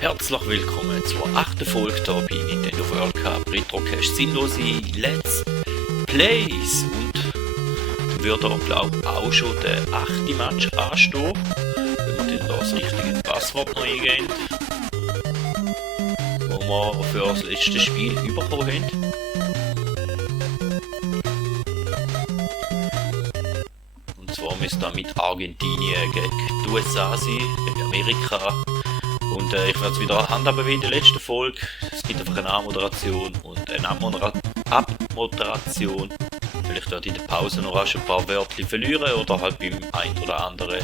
Herzlich willkommen zur 8. Folge hier bei Nintendo World Cup Retrocast sinnlose Let's Plays. Und dann wird auch, glaube ich, auch schon der 8. Match anstehen, wenn wir dann das richtige Passwort noch eingeben, wo wir für das letzte Spiel bekommen haben. Und zwar müssen wir mit Argentinien gegen die USA sein, gegen Amerika. Und ich werde es wieder handhaben wie in der letzten Folge. Es gibt einfach eine Anmoderation und eine Abmoderation. Vielleicht werde ich in der Pause noch ein paar Wörter verlieren oder halt beim ein oder anderen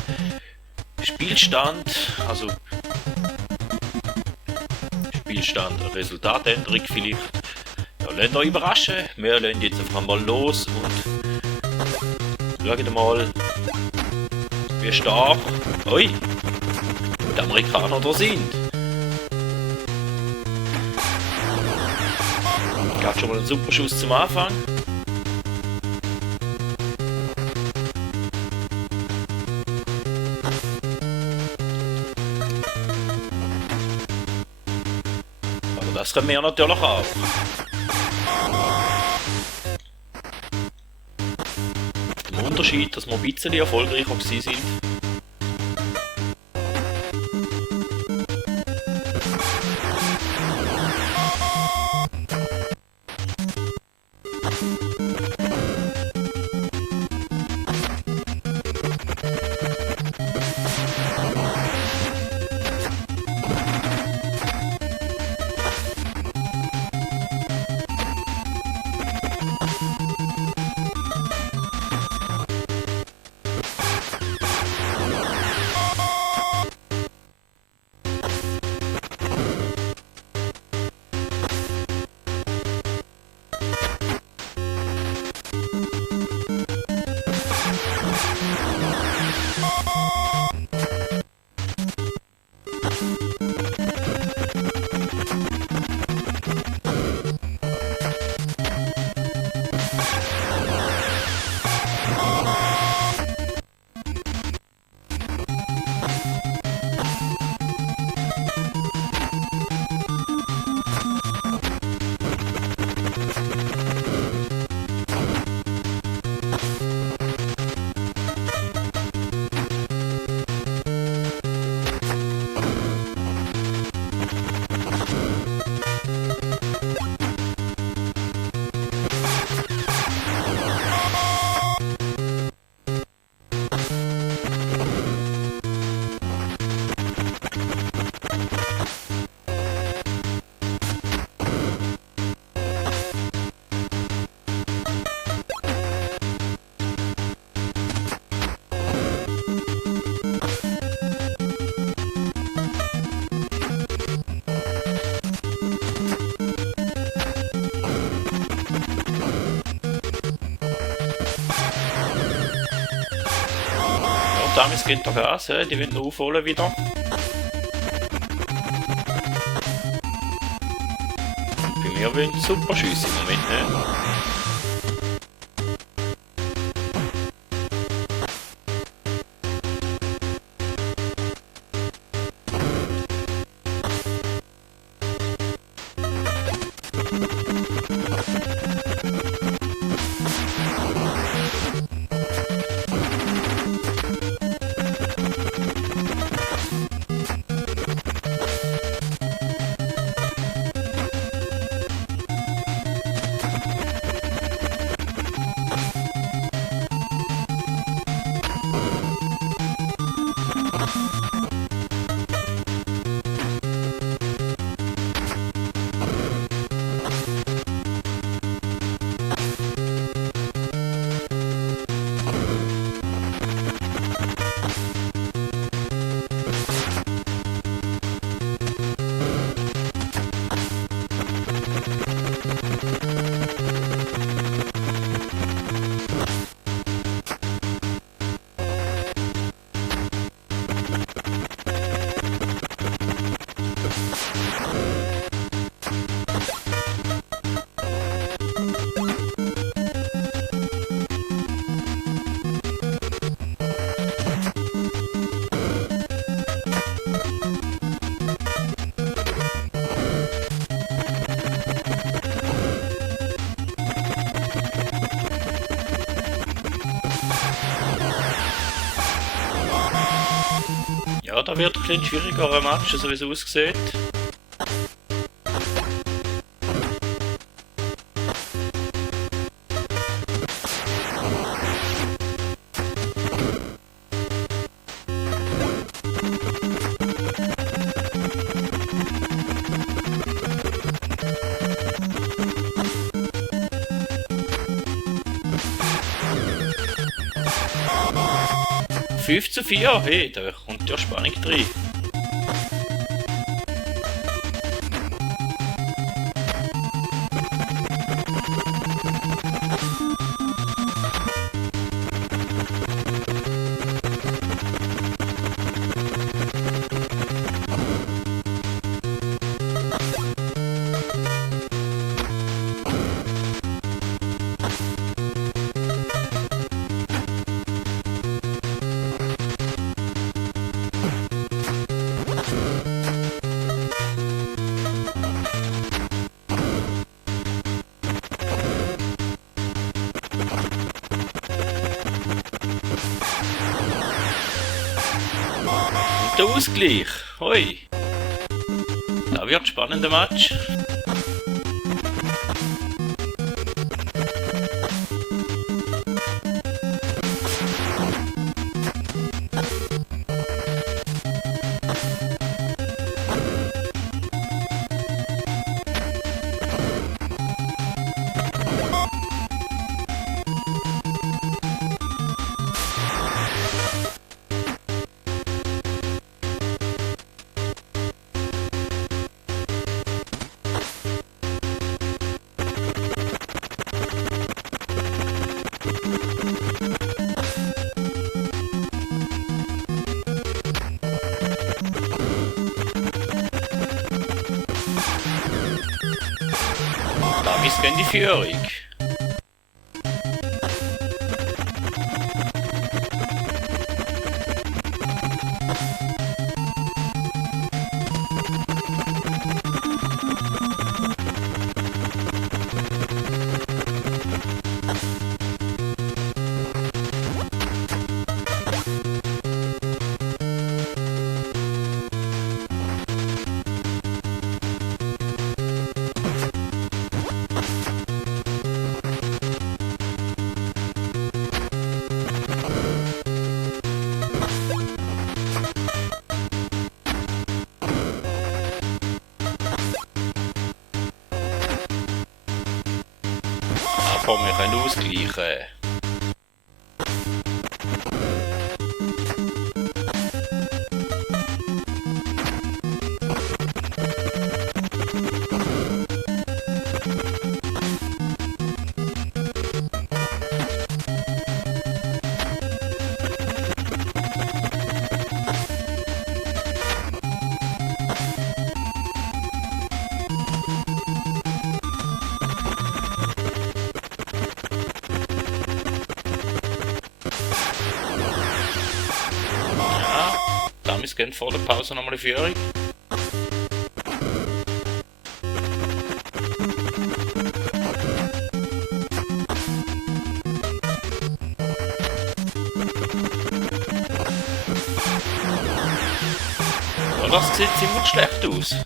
Spielstand. Also Spielstand, Resultatänderung vielleicht. Ja, lasst euch überraschen. Wir lassen jetzt einfach mal los und schauen mal, wie stark die Amerikaner da sind. Gab schon mal einen super Schuss zum Anfang. Aber das können wir natürlich auch. Der Unterschied, dass wir ein bisschen erfolgreicher gewesen sind. Damals geht doch Gas, die werden aufholen wieder. Bei mir wollen super Schüsse im Moment, ne? Ja, da wird ein bisschen schwieriger Match, so wie es aussieht. Fünf zu 4, hey, da kommt ja Spannung drin. Der Ausgleich. Hoi. Da wird ein spannender Match. Da ist gern die Führung. Aber wir können ausgleichen. Damit gehen vor der Pause nochmal die Führung. Ja, das sieht ziemlich schlecht aus.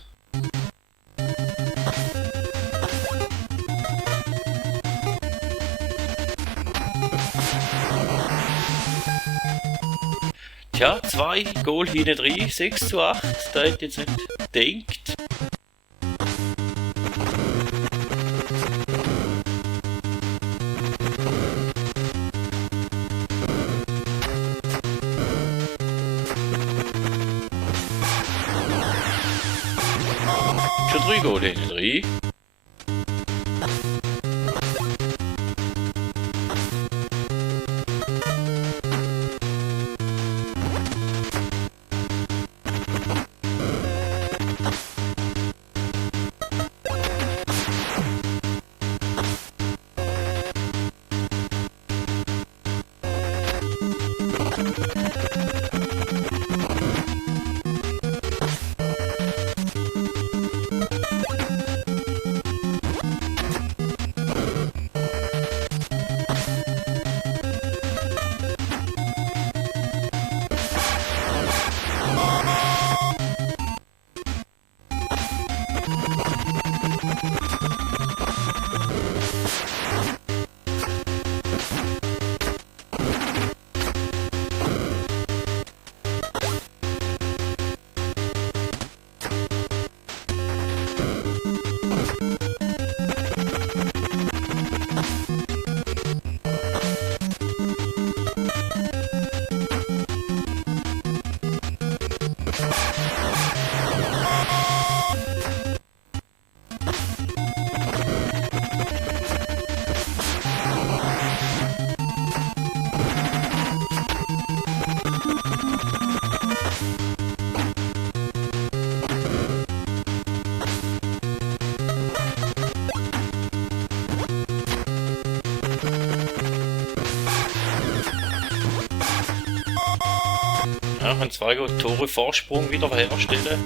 Tja, 2 Goal hinten drin, 6 zu 8, da hätte ich jetzt nicht gedacht. Schon 3 Goal hinten drin. Ja, können 2 Tore Vorsprung wieder herstellen.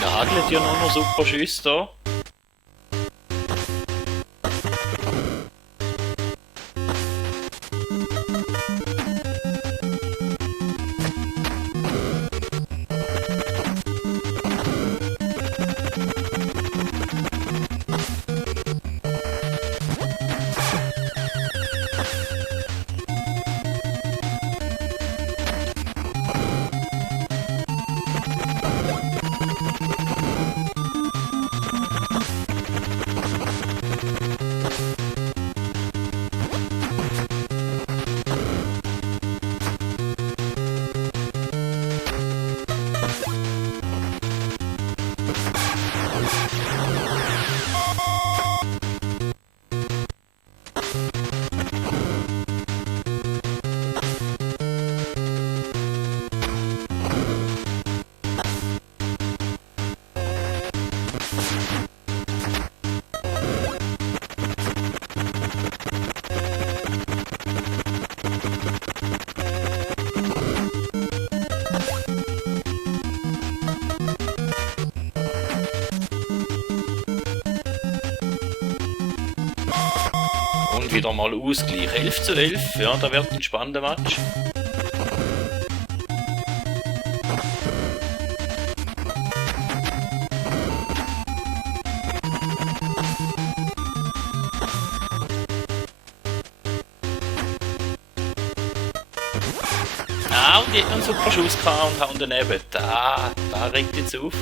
Der hagelt ja noch super Schüsse da. Und wieder mal Ausgleich. 11:11. Ja, da wird ein spannender Match. Ah, und die hat einen super Schuss gehabt und hauen daneben. Da regt jetzt auf.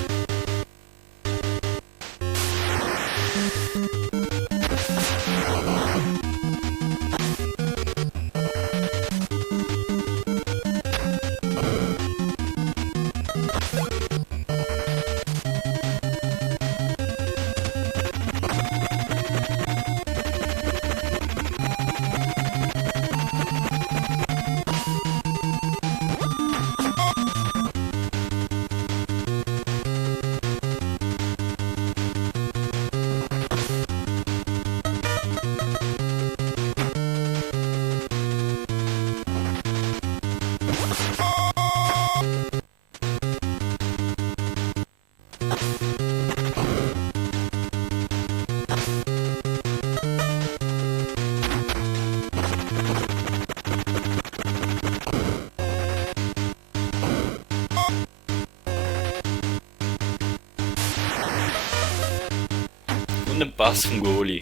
Und ein Pass vom Goalie.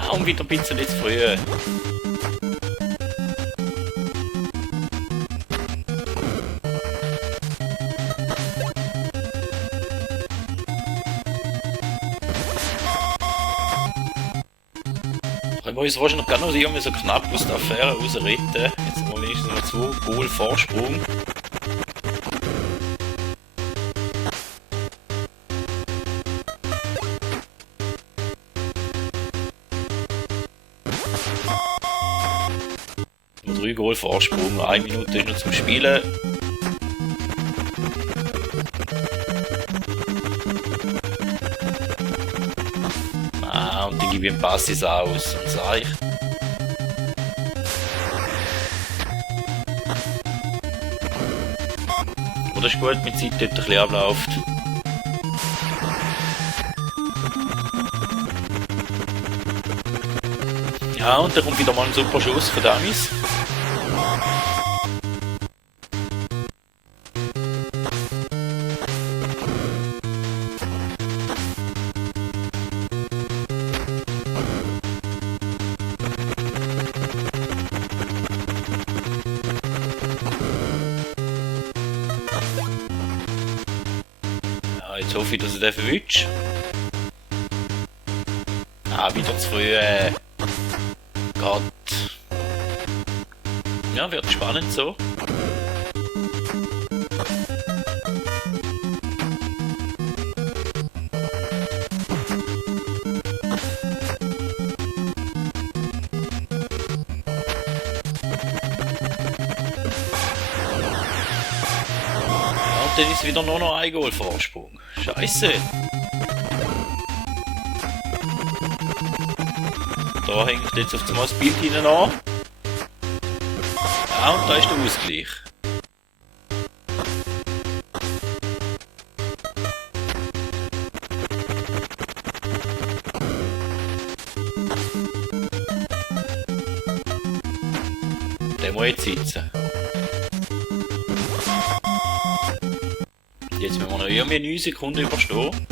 Ah, und wieder ein bisschen zu früh. Können wir uns wahrscheinlich gar noch irgendwie so knapp aus der Affäre raus retten. Jetzt mal wenigstens noch 2 Goal Vorsprung. Noch 3 Goal Vorsprung, 1 Minute ist noch zum Spielen. Ah, und dann gebe ich einen Pass aus und sage ich. Oder ist gut, mit Zeit dort ein bisschen abläuft. Ja, und dann kommt wieder mal ein super Schuss von Damis. Jetzt hoffe ich, dass ich den verwünsche. Ah, wieder zu früh. Gott. Ja, wird spannend so. Und dann ist wieder nur noch ein Goal-Vorsprung. Scheiße. Da hängt jetzt auf das Bild hinein an. Ja, und da ist der Ausgleich. Der muss jetzt sitzen. Jetzt müssen wir noch irgendwie 9 Sekunden überstehen.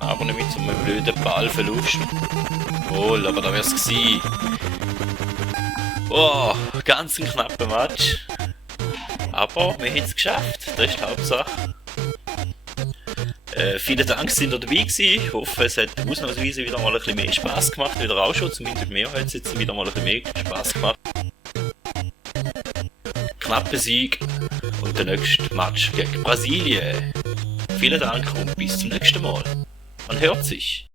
Aber nicht mit so einem blöden Ballverlust. Wohl, aber da wär's gewesen. Oh, ganz ein knapper Match. Aber wir haben es geschafft, das ist die Hauptsache. Vielen Dank, dass ihr dabei gewesen. Ich hoffe, es hat ausnahmsweise wieder mal ein bisschen mehr Spass gemacht. Wieder auch schon, zumindest mir hat es jetzt wieder mal ein bisschen mehr Spass gemacht. Knapper Sieg und der nächste Match gegen Brasilien. Vielen Dank und bis zum nächsten Mal. Man hört sich.